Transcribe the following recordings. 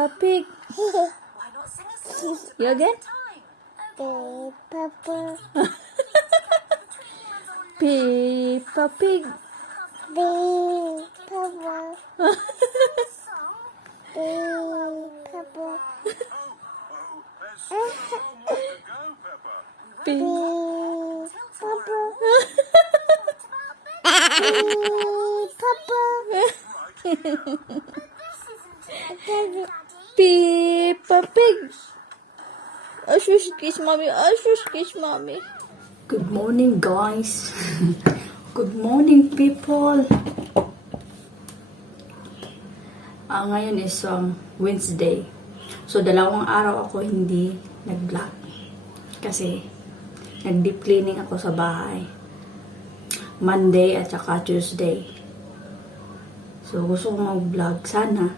Peppa Pig. You again? Peppa Pig. Peppa Pig. Ashush kiss mommy. Ashush kiss mommy. Good morning, guys. Good morning, people. Ngayon is Wednesday. So, 2 araw ako hindi nag-vlog. Kasi, nag-deep cleaning ako sa bahay. Monday at saka Tuesday. So, gusto ko mag-vlog. Sana,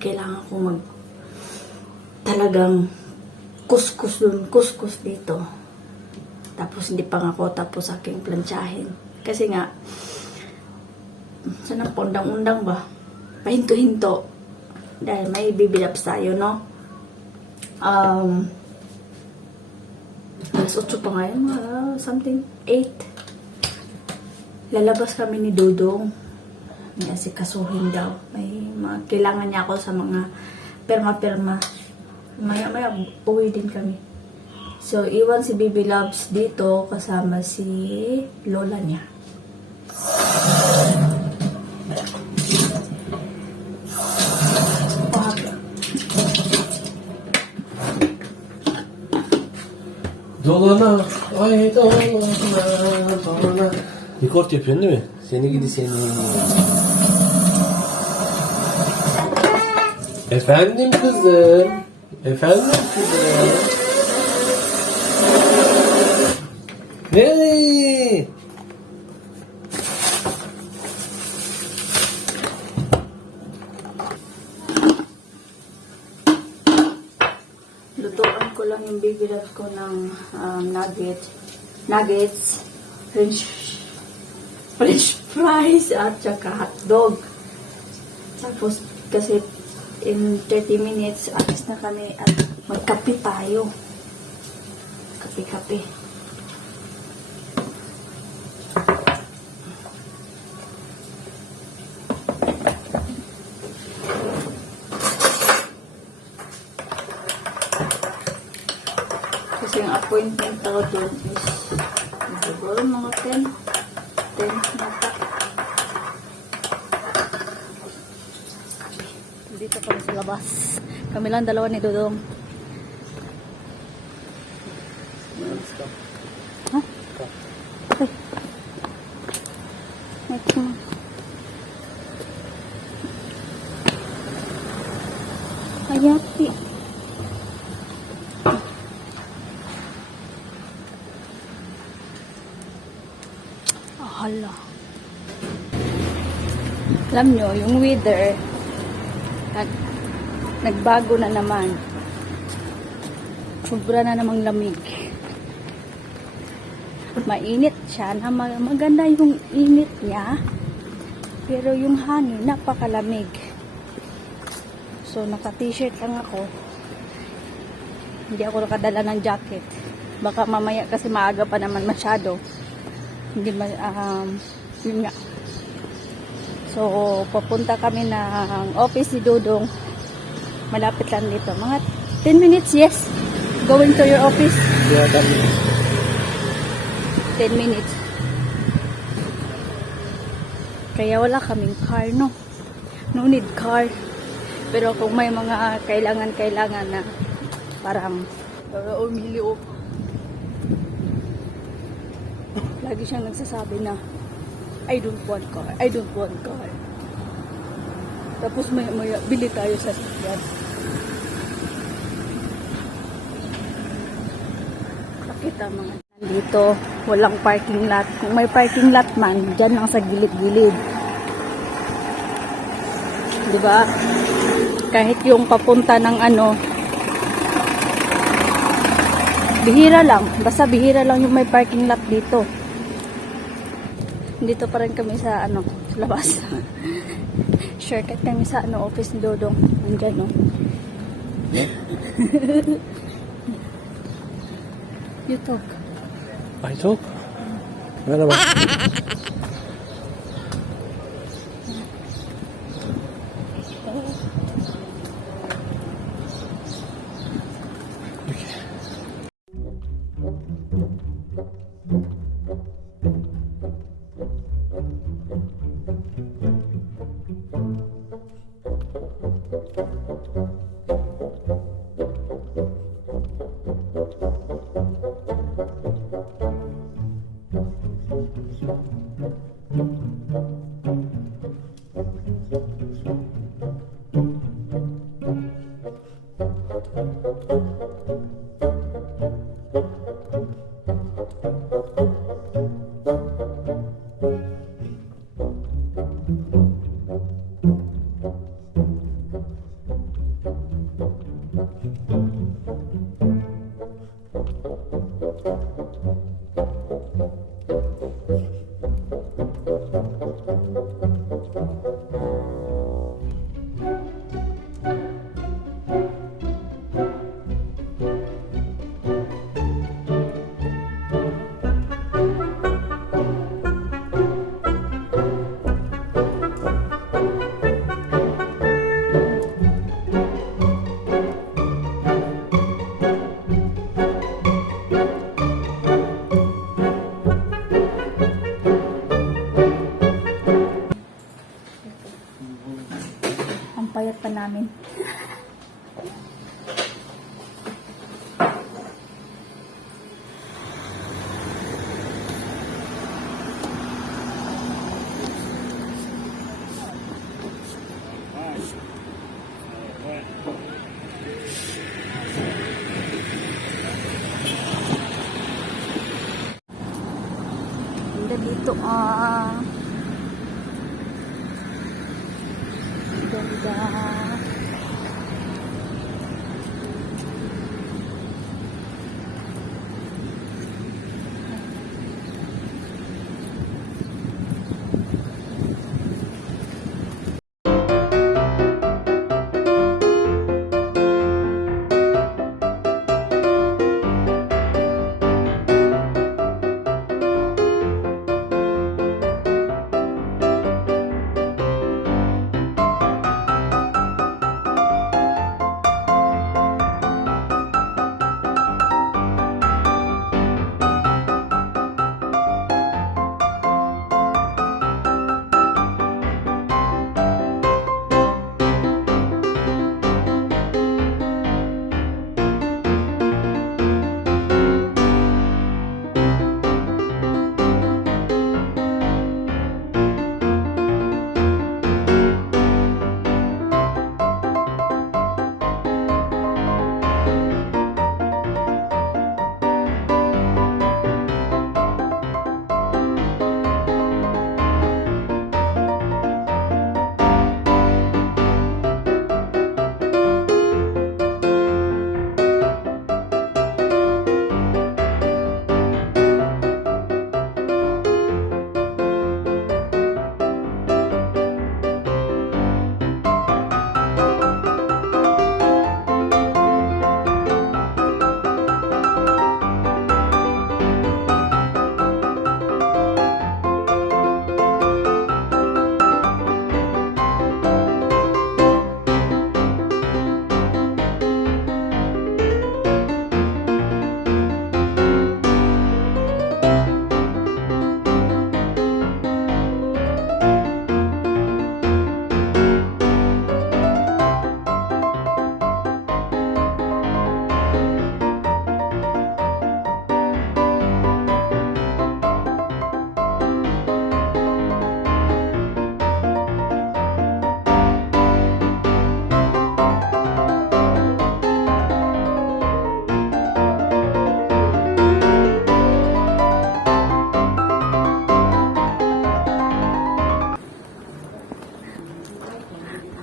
kailangan ko talagang kuskus dun, kuskus dito. Tapos, hindi pa nga ako tapos aking plantsahin. Kasi nga, sana pondang-undang ba? Pahinto-hinto. Dahil may bibilaps tayo, no? Alas 8 pa ngayon, something, 8. Lalabas kami ni Dudong. May asikasuhin daw. May mga kailangan niya ako sa mga perma-perma. Maya-maya, uwi din kami. So, iwan si Baby Loves dito kasama si lola niya. Dolana, ay dolana, dolana. Rekord yapıyorsun değil mi? Seni gidi seni. Efendim kızım. Efendim kızım. Nereye? Lutuan ko lang yung baby loves ko ng nuggets, french fries, at saka hotdog. Tapos, kasi in 30 minutes, alis na kami at magkape tayo. Kape-kape. Kasi yung appointment ako doon is siguro mga 10 nata. Dito kami sa labas. Kami lang dalawa ni Dudong. Let's go. Huh? Okay. Next mo. Hayati. Hala. Alam nyo, yung weather, nagbago na naman. Sobra na namang lamig. Mainit siya na maganda yung init niya. Pero yung hangin, napakalamig. So, naka-t-shirt lang ako. Hindi ako nakadala ng jacket. Baka mamaya kasi maaga pa naman masyado. Hindi yun nga. So, papunta kami ng office ni Dudong. Malapit lang dito. Mga 10 minutes, yes. Going to your office. Yeah, 10 minutes. 10 minutes. Kaya wala kaming car, no? No need car. Pero kung may mga kailangan na parang umiliw. Lagi siyang nagsasabi na I don't want car. I don't want car. Tapos maya bili tayo sa sasakyan. Pakita mga dito, walang parking lot. Kung may parking lot man, dyan lang sa gilid-gilid. Diba? Kahit yung papunta ng bihira lang. Basta bihira lang yung may parking lot dito. Dito pa rin kami sa sa labas. Shortcut kami sa office ni Dodong. Nandiyan, no? You talk. I talk? Merhaba. Ang payat pa namin. Ganda dito ganda.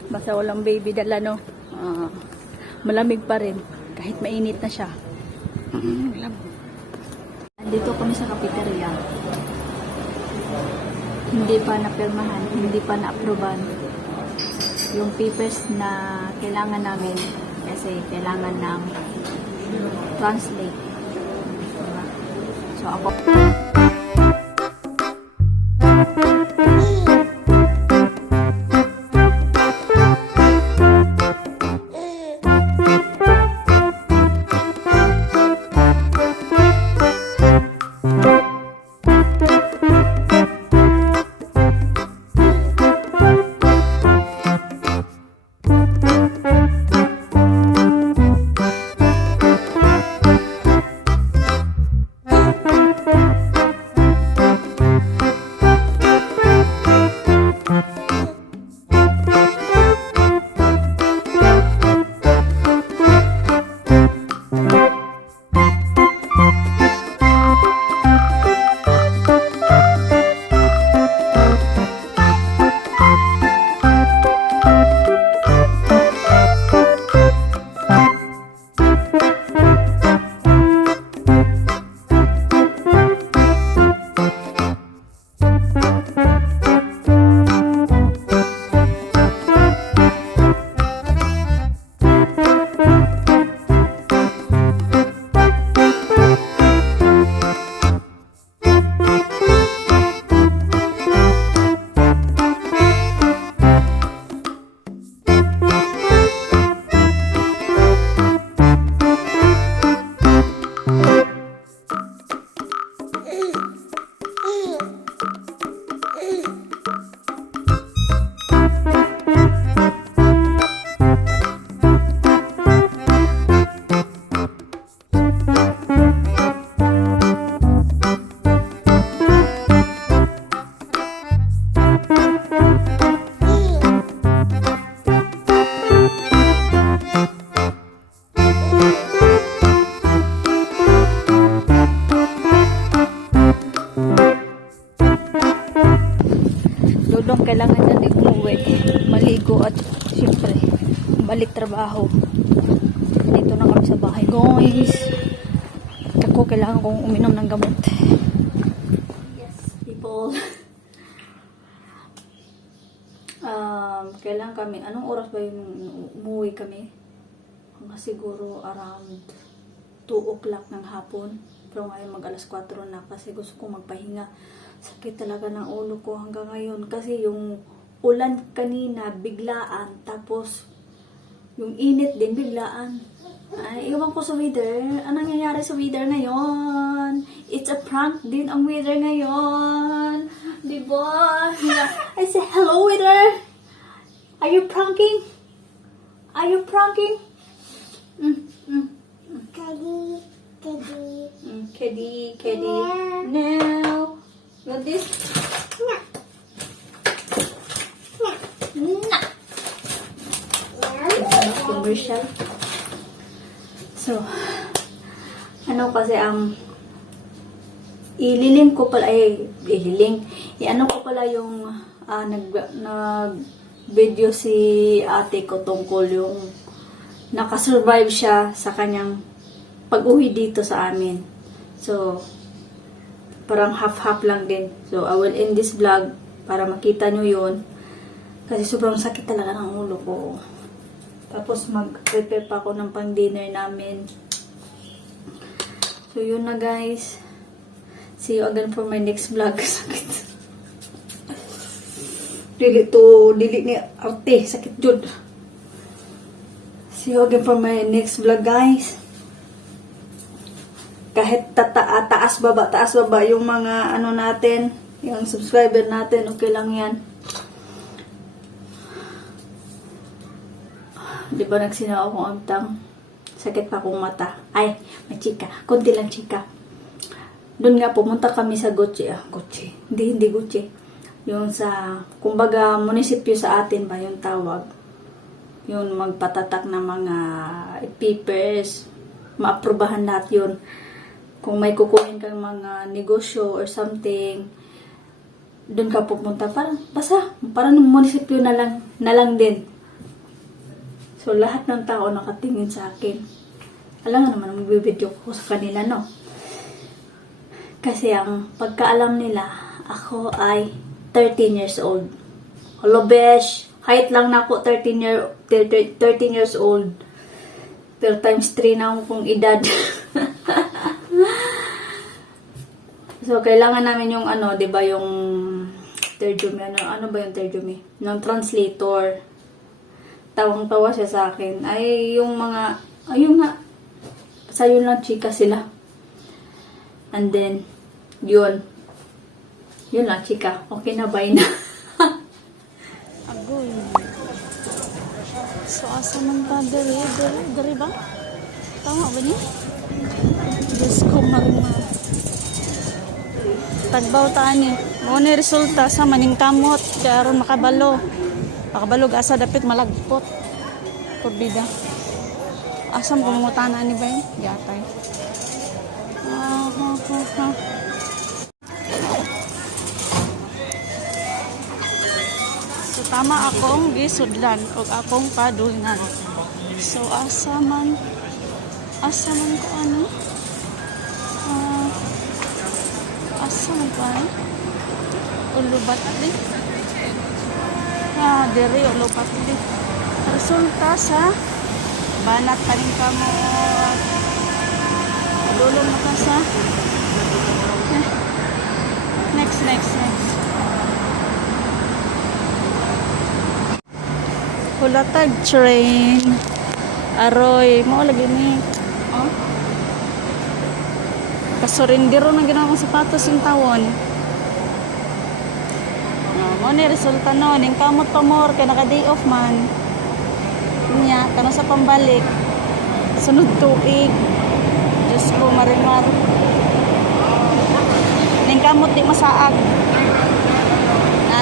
Basta walang baby dala, no? Malamig pa rin. Kahit mainit na siya. Andito kami sa cafeteria. Hindi pa napirmahan, hindi pa na-approvean yung papers na kailangan namin kasi kailangan ng translate. Diba? So ako Dodong kailangan niya din umuwi, maligo at siyempre balik trabaho. Dito na kami sa bahay guys. Ako kailangan kong uminom ng gamot. Yes people. Kailan kami, anong oras ba yung umuwi kami? Mga siguro around 2 o'clock ng hapon. Pero ngayon mag alas 4 na kasi gusto kong magpahinga. Sakit talaga ng ulo ko hanggang ngayon kasi yung ulan kanina biglaan tapos yung init din biglaan. Ay, iwan ko sa weather. Anong nangyayari sa weather ngayon? It's a prank din ang weather ngayon. Diba? I say, hello weather. Are you pranking? Are you pranking? Kedi. No. What this? No. Commercial. So, ano kasi ang ililing ko pala, i-ano ko pala yung nag video si ate ko tungkol yung nakasurvive siya sa kanyang pag-uwi dito sa amin. So, parang half-half lang din. So, I will end this vlog para makita nyo yun. Kasi sobrang sakit talaga ng ulo ko. Tapos, mag-prepare pa ako ng pang-dinner namin. So, yun na guys. See you again for my next vlog. Sakit. Dili ni arte. Sakit jud. See you again for my next vlog guys. Kahit taas baba yung mga ano natin, yung subscriber natin, okay lang yan. Di ba nagsinaw akong agtang? Sakit pa akong mata. Ay, may chika. Kunti lang chika. Doon nga, pumunta kami sa Gucci. Gucci. Hindi Gucci. Yung sa, kumbaga, munisipyo sa atin ba yung tawag? Yung magpatatak ng mga papers. Maaprubahan lahat yun. Kung may kukunin kang mga negosyo or something, doon ka pupunta. Parang munisipyo na lang din. So, lahat ng tao nakatingin sa akin. Alam nga naman, magbibideo ko sa kanila, no? Kasi ang pagkaalam nila, ako ay 13 years old. Hello, besh! Height lang na ako, 13 years old. Pero times 3 na akong edad. So, kailangan namin yung ano, di ba, yung terjumi. Ano ba yung terjumi? Yung translator. Tawang-tawa siya sa akin. Ay, yung mga, ayun nga, sayo lang chika sila. And then, yun. Yun lang, chika. Okay na, bye na. Agoy. So, asa man ta dari ba? Tama ba niya? Diyos ko, marima. Tagbaw taan ni. Muna resulta sa maning kamot. Kaya ron makabalo. Makabalog asa dapit malagpot. Kurbida. Asam kumutana ni ba yun? Gatay. So, tama akong gisudlan o akong padulnan. So, asa man ko ano? Asa man ko ano? Ulubat di. Diri ulubat di. Resulta sa banat paling kamot. Dulong na ka sa next. Hulatag train. Aroy, mo lagi ni. Oh. Kasurindiro na ginawa kong sapatos yung tawon. Mo ni resulta no, ning kamot pa more kay naka day off man. Nya, kano sa pambalik. Sunod tuig. Diyos ko, marimar. Ning kamot di masaag.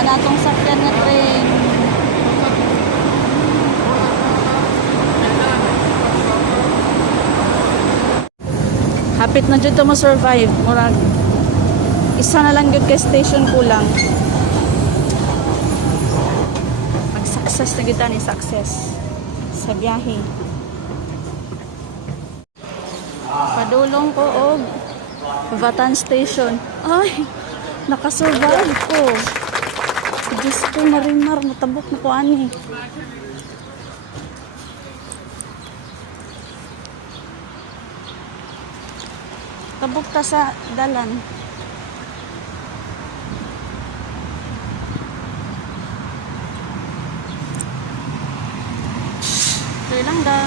Natong sakyan na train. Hapit na dyan to ma-survive. Murag. Isa na lang yun kay station kulang. Mag-success na kita ni success. Sa biyahe. Padulong ko og Batan Station. Ay, nakasurvive ko. Diyos ko, marimar, matabok na ko ani. Tabok ta sa dalan. Ito lang da.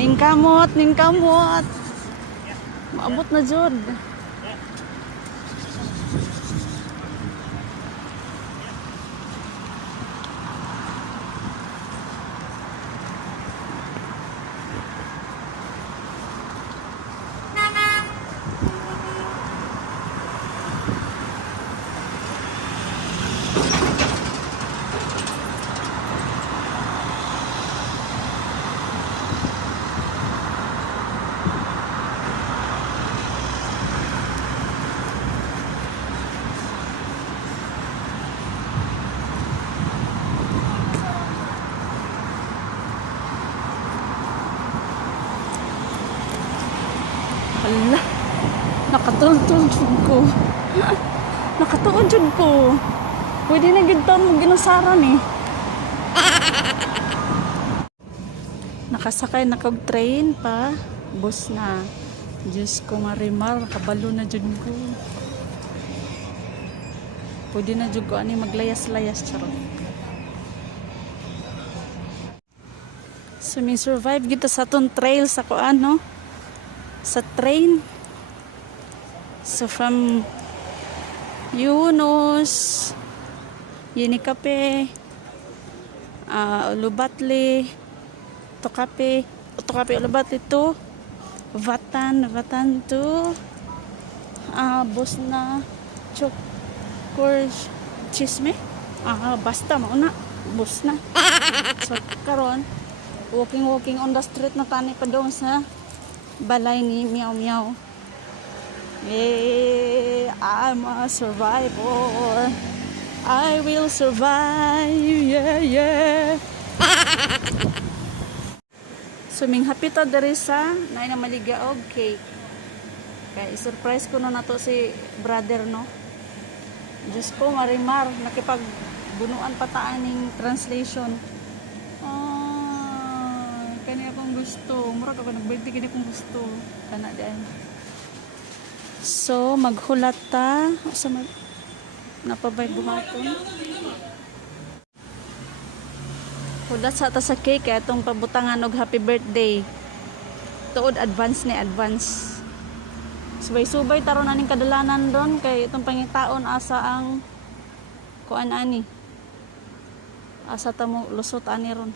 Ning kamot. Maabot na jud. Hala, nakatuon ko. Nakatuon jud ko. Pwede na gid ta mo ginasaran eh. Nakasakay na kog train pa, bus na. Diyos ko marimar, nakabalo na jud ko. Pwede na jud ko ani maglayas-layas charot. So, may survive kita sa atong trail sa kuan, no? Sa train. So, from Yunus, Yunikape, Ulubatli, Tokape, Ulubatli to Vatan to Bosna, Chokurj, Chisme. Basta mauna, Bosna. So, karon walking on the street na tani pa doon sa balay ni Meow Meow. I'm a survivor. I will survive. Yeah. So, ming hapita diri sa nay na maligaog cake. Kaya i-surprise ko na nato si brother, no? Diyos ko, Marimar, nakipagbunuan pataaning translation. Kani akong gusto. Murag ako nagbalik kini akong gusto. Kana diyan. So, maghulat ta. Sa napabay buhaton. Hulat sa ta sa cake kaya itong pabutangan og happy birthday. Tuod advance ni advance. Subay-subay taron aning kadalanan ron kay itong pangitaon asa ang kuan ani. Asa ta mo lusot ani ron.